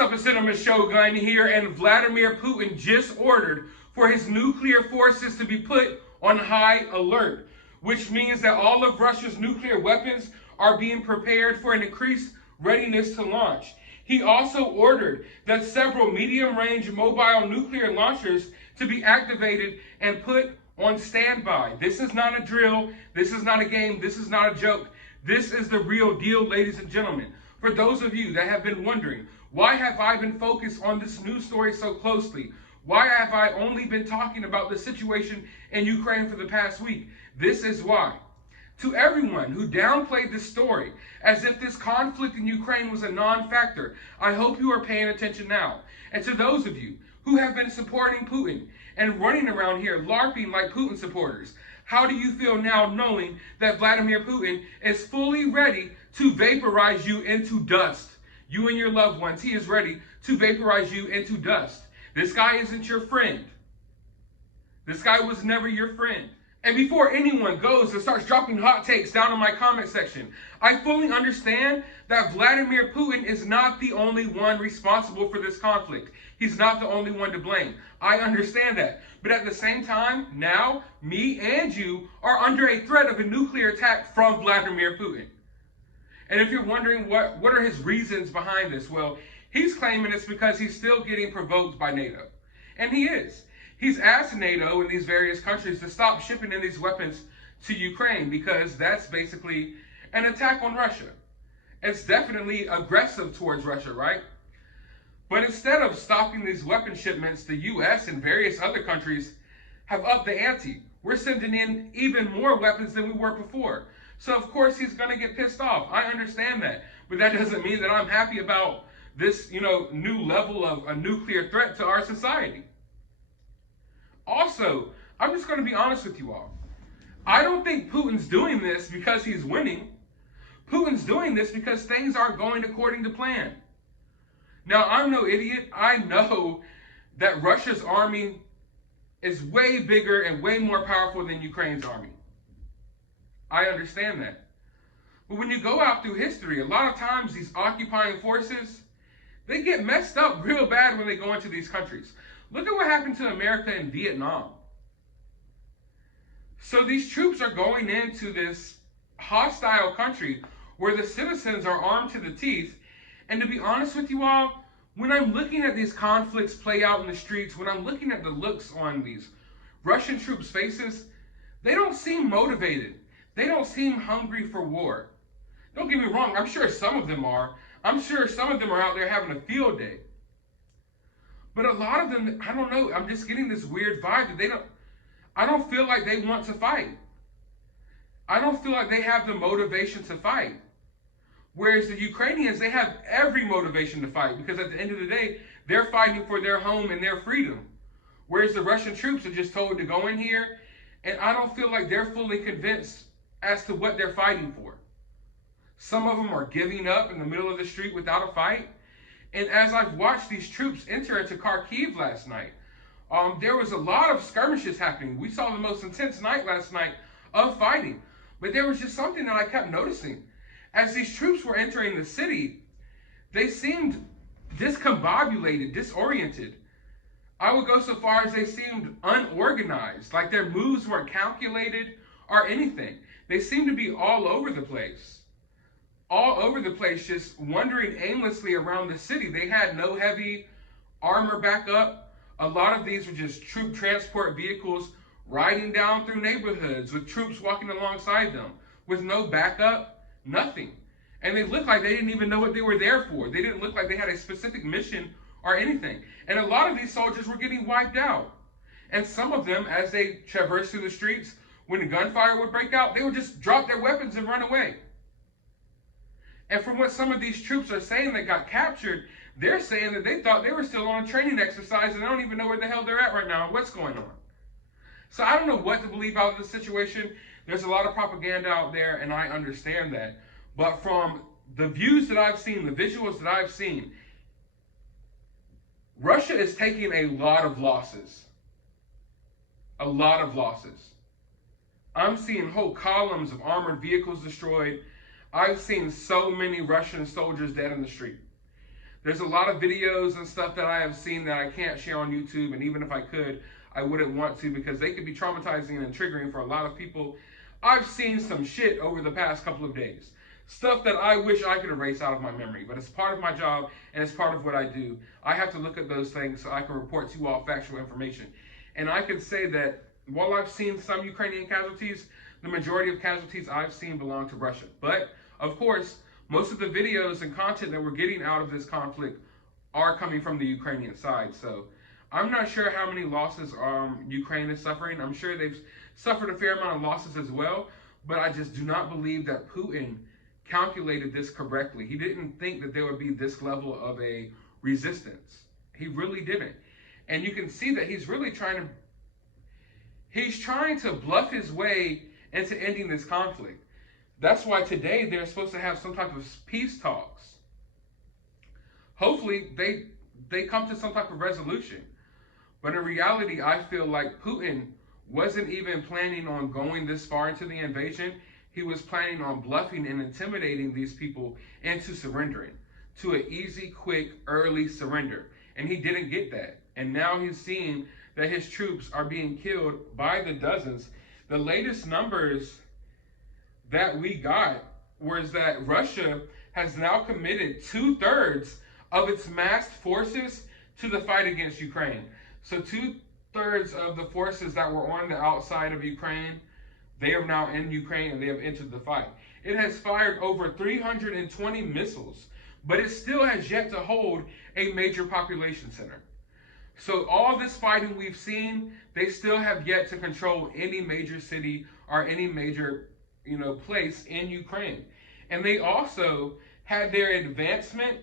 up, it's Cinnamon Shogun here, and Vladimir Putin just ordered for his nuclear forces to be put on high alert, which means that all of Russia's nuclear weapons are being prepared for an increased readiness to launch. He also ordered that several medium-range mobile nuclear launchers to be activated and put on standby. This is not a drill. This is not a game. This is not a joke. This is the real deal, ladies and gentlemen. For those of you that have been wondering, why have I been focused on this news story so closely? Why have I only been talking about the situation in Ukraine for the past week? This is why. To everyone who downplayed this story as if this conflict in Ukraine was a non-factor, I hope you are paying attention now. And to those of you who have been supporting Putin and running around here LARPing like Putin supporters, how do you feel now knowing that Vladimir Putin is fully ready to vaporize you into dust? You and your loved ones, he is ready to vaporize you into dust. This guy isn't your friend. This guy was never your friend. And before anyone goes and starts dropping hot takes down in my comment section, I fully understand that Vladimir Putin is not the only one responsible for this conflict. He's not the only one to blame. I understand that. But at the same time, now, me and you are under a threat of a nuclear attack from Vladimir Putin. And if you're wondering what are his reasons behind this, well, he's claiming it's because he's still getting provoked by NATO. And he is. He's asked NATO and these various countries to stop shipping in these weapons to Ukraine because that's basically an attack on Russia. It's definitely aggressive towards Russia, right? But instead of stopping these weapon shipments, the US and various other countries have upped the ante. We're sending in even more weapons than we were before. So of course he's going to get pissed off. I understand that. But that doesn't mean that I'm happy about this, new level of a nuclear threat to our society. Also, I'm just going to be honest with you all. I don't think Putin's doing this because he's winning. Putin's doing this because things aren't going according to plan. Now, I'm no idiot. I know that Russia's army is way bigger and way more powerful than Ukraine's army. I understand that. But when you go out through history, a lot of times these occupying forces, they get messed up real bad when they go into these countries. Look at what happened to America in Vietnam. So these troops are going into this hostile country where the citizens are armed to the teeth. And to be honest with you all, when I'm looking at these conflicts play out in the streets, when I'm looking at the looks on these Russian troops' faces, they don't seem motivated. They don't seem hungry for war. Don't get me wrong, I'm sure some of them are. I'm sure some of them are out there having a field day. But a lot of them, I don't know, I'm just getting this weird vibe that I don't feel like they want to fight. I don't feel like they have the motivation to fight. Whereas the Ukrainians, they have every motivation to fight because at the end of the day, they're fighting for their home and their freedom. Whereas the Russian troops are just told to go in here, and I don't feel like they're fully convinced as to what they're fighting for. Some of them are giving up in the middle of the street without a fight. And as I've watched these troops enter into Kharkiv last night, there was a lot of skirmishes happening. We saw the most intense night last night of fighting. But there was just something that I kept noticing. As these troops were entering the city, they seemed discombobulated, disoriented. I would go so far as they seemed unorganized, like their moves weren't calculated or anything. They seemed to be all over the place. All over the place, just wandering aimlessly around the city. They had no heavy armor backup. A lot of these were just troop transport vehicles riding down through neighborhoods with troops walking alongside them with no backup, nothing. And they looked like they didn't even know what they were there for. They didn't look like they had a specific mission or anything. And a lot of these soldiers were getting wiped out. And some of them, as they traversed through the streets, when the gunfire would break out, they would just drop their weapons and run away. And from what some of these troops are saying that got captured, they're saying that they thought they were still on a training exercise and they don't even know where the hell they're at right now and what's going on. So I don't know what to believe out of this situation. There's a lot of propaganda out there, and I understand that. But from the views that I've seen, the visuals that I've seen, Russia is taking a lot of losses. A lot of losses. I'm seeing whole columns of armored vehicles destroyed. I've seen so many Russian soldiers dead in the street. There's a lot of videos and stuff that I have seen that I can't share on YouTube, and even if I could, I wouldn't want to because they could be traumatizing and triggering for a lot of people. I've seen some shit over the past couple of days. Stuff that I wish I could erase out of my memory, but it's part of my job and it's part of what I do. I have to look at those things so I can report to you all factual information. And I can say that while I've seen some Ukrainian casualties, the majority of casualties I've seen belong to Russia. But, of course, most of the videos and content that we're getting out of this conflict are coming from the Ukrainian side. So I'm not sure how many losses Ukraine is suffering. I'm sure they've suffered a fair amount of losses as well, but I just do not believe that Putin calculated this correctly. He didn't think that there would be this level of a resistance. He really didn't. And you can see that he's really trying to bluff his way into ending this conflict. That's why today they're supposed to have some type of peace talks. Hopefully they come to some type of resolution. But in reality, I feel like Putin wasn't even planning on going this far into the invasion. He was planning on bluffing and intimidating these people into surrendering to an easy, quick, early surrender. And he didn't get that. And now he's seeing that his troops are being killed by the dozens. The latest numbers that we got was that Russia has now committed 2/3 of its massed forces to the fight against Ukraine. So 2/3 of the forces that were on the outside of Ukraine, they are now in Ukraine and they have entered the fight. It has fired over 320 missiles, but it still has yet to hold a major population center. So all this fighting we've seen, they still have yet to control any major city or any major, place in Ukraine. And they also had their advancement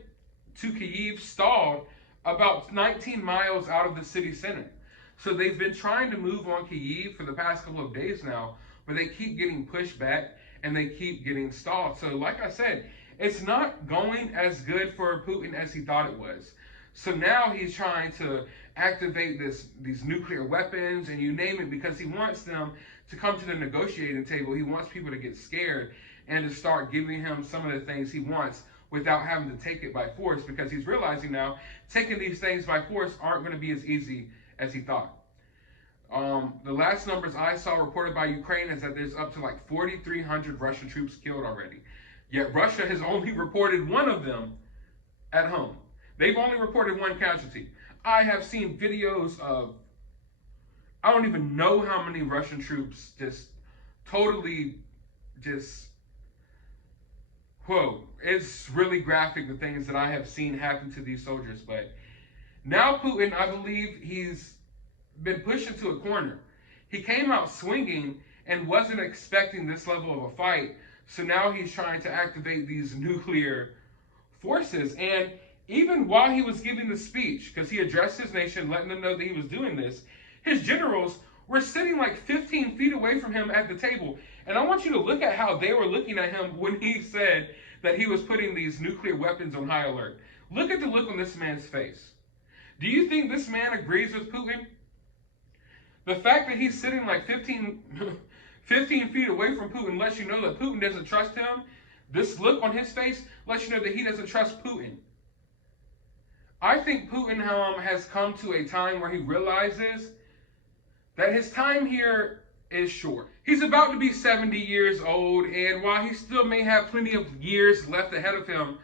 to Kyiv stalled about 19 miles out of the city center. So they've been trying to move on Kyiv for the past couple of days now, but they keep getting pushed back and they keep getting stalled. So like I said, it's not going as good for Putin as he thought it was. So now he's trying to activate these nuclear weapons and you name it because he wants them to come to the negotiating table. He wants people to get scared and to start giving him some of the things he wants without having to take it by force, because he's realizing now taking these things by force aren't going to be as easy as he thought. The last numbers I saw reported by Ukraine is that there's up to like 4,300 Russian troops killed already. Yet Russia has only reported one of them at home. They've only reported one casualty. I have seen videos of, I don't even know how many Russian troops whoa, it's really graphic, the things that I have seen happen to these soldiers. But now Putin, I believe he's been pushed into a corner. He came out swinging and wasn't expecting this level of a fight. So now he's trying to activate these nuclear forces. And even while he was giving the speech, because he addressed his nation, letting them know that he was doing this, his generals were sitting like 15 feet away from him at the table. And I want you to look at how they were looking at him when he said that he was putting these nuclear weapons on high alert. Look at the look on this man's face. Do you think this man agrees with Putin? The fact that he's sitting like 15 feet away from Putin lets you know that Putin doesn't trust him. This look on his face lets you know that he doesn't trust Putin. I think Putin has come to a time where he realizes that his time here is short. He's about to be 70 years old, and while he still may have plenty of years left ahead of him,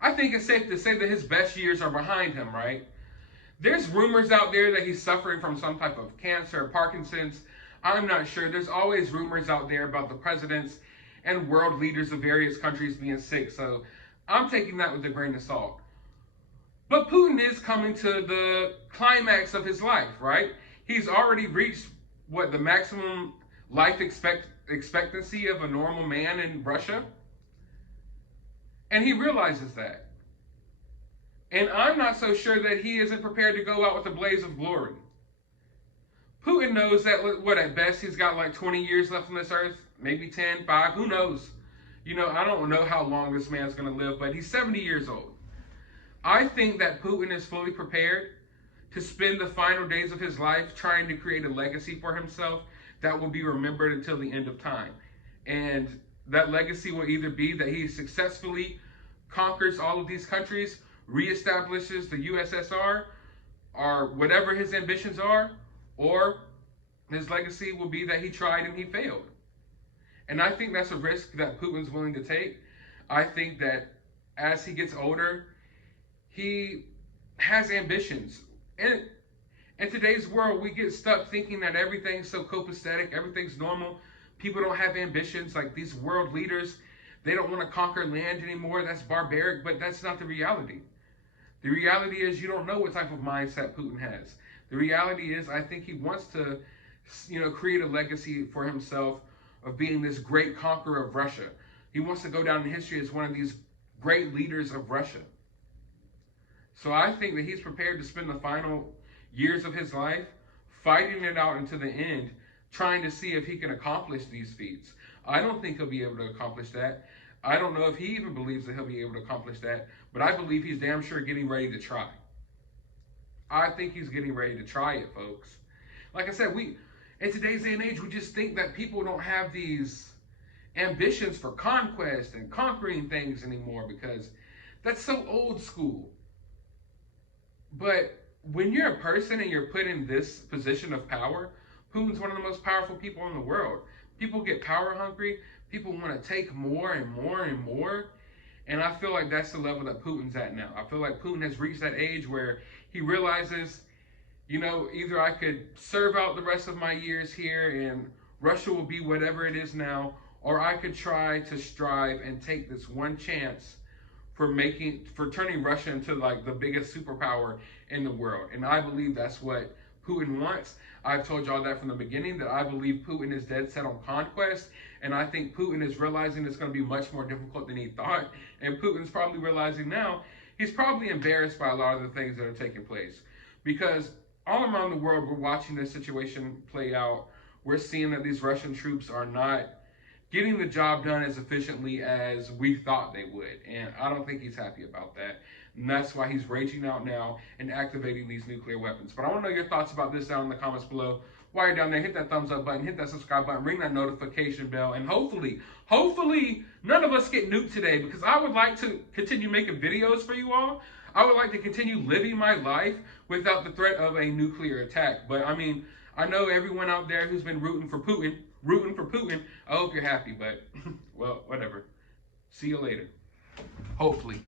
I think it's safe to say that his best years are behind him, right? There's rumors out there that he's suffering from some type of cancer or Parkinson's. I'm not sure. There's always rumors out there about the presidents and world leaders of various countries being sick, so I'm taking that with a grain of salt. But Putin is coming to the climax of his life, right? He's already reached, the maximum life expectancy of a normal man in Russia? And he realizes that. And I'm not so sure that he isn't prepared to go out with a blaze of glory. Putin knows that, at best, he's got like 20 years left on this earth, maybe 10, 5, who knows? I don't know how long this man's going to live, but he's 70 years old. I think that Putin is fully prepared to spend the final days of his life trying to create a legacy for himself that will be remembered until the end of time. And that legacy will either be that he successfully conquers all of these countries, reestablishes the USSR, or whatever his ambitions are, or his legacy will be that he tried and he failed. And I think that's a risk that Putin's willing to take. I think that as he gets older, he has ambitions. And in today's world, we get stuck thinking that everything's so copacetic, everything's normal. People don't have ambitions. Like these world leaders, they don't want to conquer land anymore. That's barbaric, but that's not the reality. The reality is you don't know what type of mindset Putin has. The reality is I think he wants to, create a legacy for himself of being this great conqueror of Russia. He wants to go down in history as one of these great leaders of Russia. So I think that he's prepared to spend the final years of his life fighting it out until the end, trying to see if he can accomplish these feats. I don't think he'll be able to accomplish that. I don't know if he even believes that he'll be able to accomplish that, but I believe he's damn sure getting ready to try. I think he's getting ready to try it, folks. Like I said, in today's day and age, we just think that people don't have these ambitions for conquest and conquering things anymore because that's so old school. But when you're a person and you're put in this position of power, Putin's one of the most powerful people in the world. People get power hungry. People want to take more and more and more. And I feel like that's the level that Putin's at now. I feel like Putin has reached that age where he realizes, either I could serve out the rest of my years here and Russia will be whatever it is now, or I could try to strive and take this one chance for turning Russia into like the biggest superpower in the world. And I believe that's what Putin wants. I've told y'all that from the beginning, that I believe Putin is dead set on conquest. And I think Putin is realizing it's going to be much more difficult than he thought. And Putin's probably realizing now he's probably embarrassed by a lot of the things that are taking place. Because all around the world, we're watching this situation play out. We're seeing that these Russian troops are not getting the job done as efficiently as we thought they would. And I don't think he's happy about that. And that's why he's raging out now and activating these nuclear weapons. But I want to know your thoughts about this down in the comments below. While you're down there, hit that thumbs up button, hit that subscribe button, ring that notification bell, and hopefully none of us get nuked today, because I would like to continue making videos for you all. I would like to continue living my life without the threat of a nuclear attack. But I mean, I know everyone out there who's been rooting for Putin. I hope you're happy, but well, whatever. See you later. Hopefully.